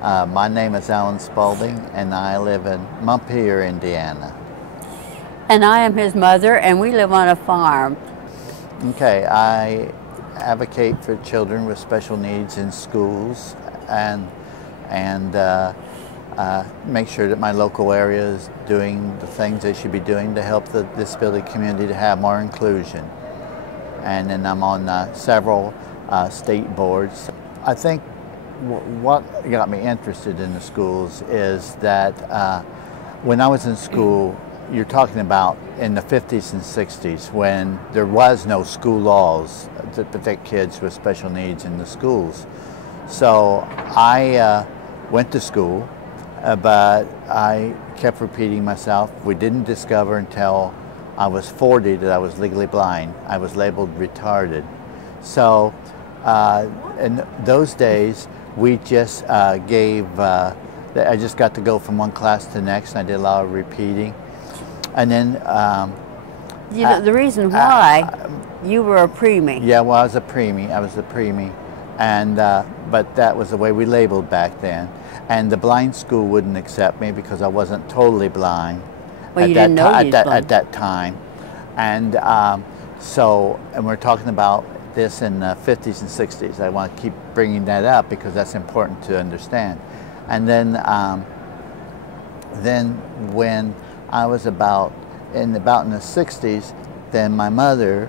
My name is Alan Spalding, and I live in Montpelier, Indiana. And I am his mother, and we live on a farm. Okay, I advocate for children with special needs in schools and make sure that my local area is doing the things they should be doing to help the disability community to have more inclusion. And then I'm on several state boards. I think what got me interested in the schools is that when I was in school, you're talking about in the 50s and 60s when there was no school laws to protect kids with special needs in the schools. So I went to school, but I kept repeating myself. We didn't discover until I was 40 that I was legally blind. I was labeled retarded. So in those days, we just I just got to go from one class to the next, and I did a lot of repeating. And then the reason why you were a preemie. Yeah, well, I was a preemie, and but that was the way we labeled back then. And the blind school wouldn't accept me because I wasn't totally blind. Well, you didn't know you was blind at that time, and and we're talking about this in the 50s and 60s. I want to keep bringing that up because that's important to understand. And then when I was about in the 60s, then my mother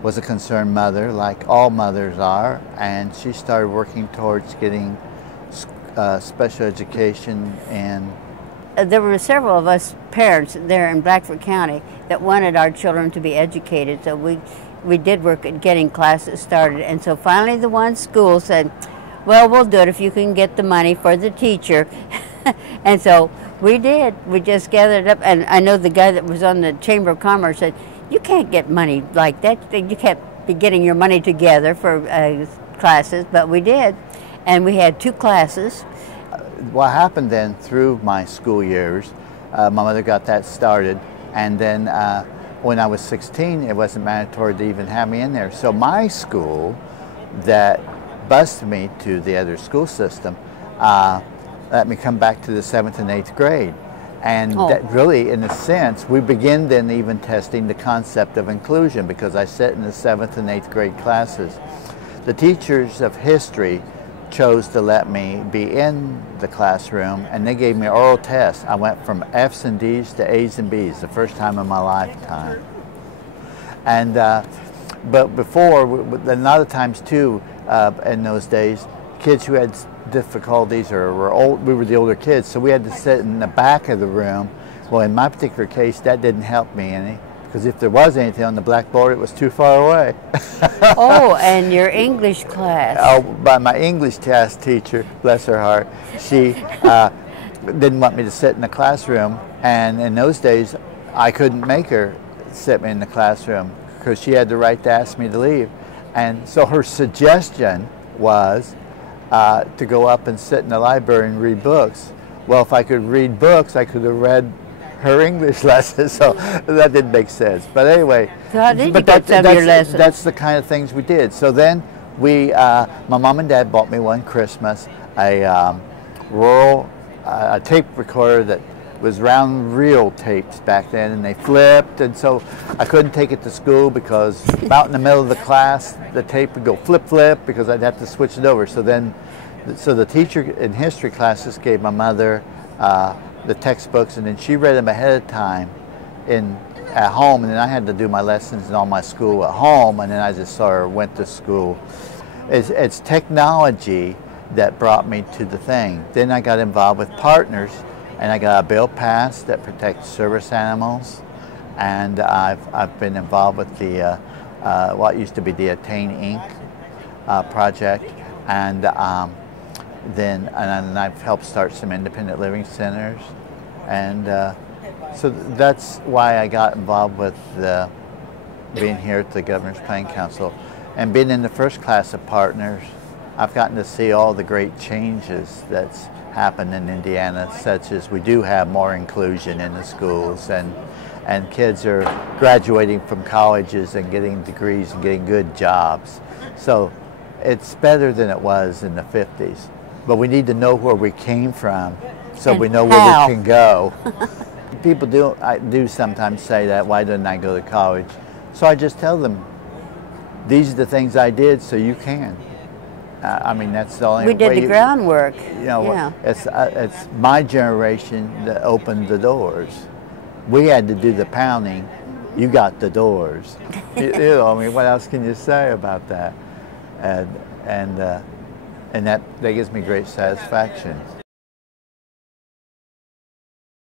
was a concerned mother, like all mothers are, and she started working towards getting special education. And there were several of us parents there in Blackford County that wanted our children to be educated, so we did work at getting classes started. And so finally the one school said, well, we'll do it if you can get the money for the teacher. And so we did. We just gathered up, and I know the guy that was on the Chamber of Commerce said, you can't get money like that. You can't be getting your money together for classes, but we did. And we had 2 classes. What happened then through my school years, my mother got that started, and then when I was 16, it wasn't mandatory to even have me in there. So my school that bused me to the other school system let me come back to the 7th and 8th grade. And that really, in a sense, we begin then even testing the concept of inclusion, because I sat in the 7th and 8th grade classes. The teachers of history chose to let me be in the classroom, and they gave me oral tests. I went from F's and D's to A's and B's, the first time in my lifetime. And but before, a lot of times too, in those days, kids who had difficulties or were old, we were the older kids, so we had to sit in the back of the room. Well, in my particular case, that didn't help me any, because if there was anything on the blackboard, it was too far away. Oh, and your English class. Oh, but my English class teacher, bless her heart, she didn't want me to sit in the classroom, and in those days, I couldn't make her sit me in the classroom because she had the right to ask me to leave. And so her suggestion was to go up and sit in the library and read books. Well, if I could read books, I could have read her English lessons, so that didn't make sense. But anyway, that's the kind of things we did. So then my mom and dad bought me one Christmas a tape recorder that was round reel tapes back then, and they flipped, and so I couldn't take it to school because about in the middle of the class, the tape would go flip flip because I'd have to switch it over. So the teacher in history classes gave my mother the textbooks, and then she read them ahead of time at home, and then I had to do my lessons and all my school at home, and then I just sort of went to school. It's technology that brought me to the thing. Then I got involved with partners, and I got a bill passed that protects service animals, and I've been involved with the what used to be the Attain Inc. project, and then I've helped start some independent living centers, and so that's why I got involved with being here at the Governor's Planning Council, and being in the first class of partners. I've gotten to see all the great changes that's happened in Indiana, such as we do have more inclusion in the schools, and kids are graduating from colleges and getting degrees and getting good jobs. So it's better than it was in the 50s. but we need to know where we came from so And we know how. where we can go. People do sometimes say that, why didn't I go to college? So I just tell them, these are the things I did so you can. I mean, that's the only way. We did the groundwork. You know, yeah. it's my generation that opened the doors. We had to do the pounding. You got the doors. You know, I mean, what else can you say about that? And that gives me great satisfaction.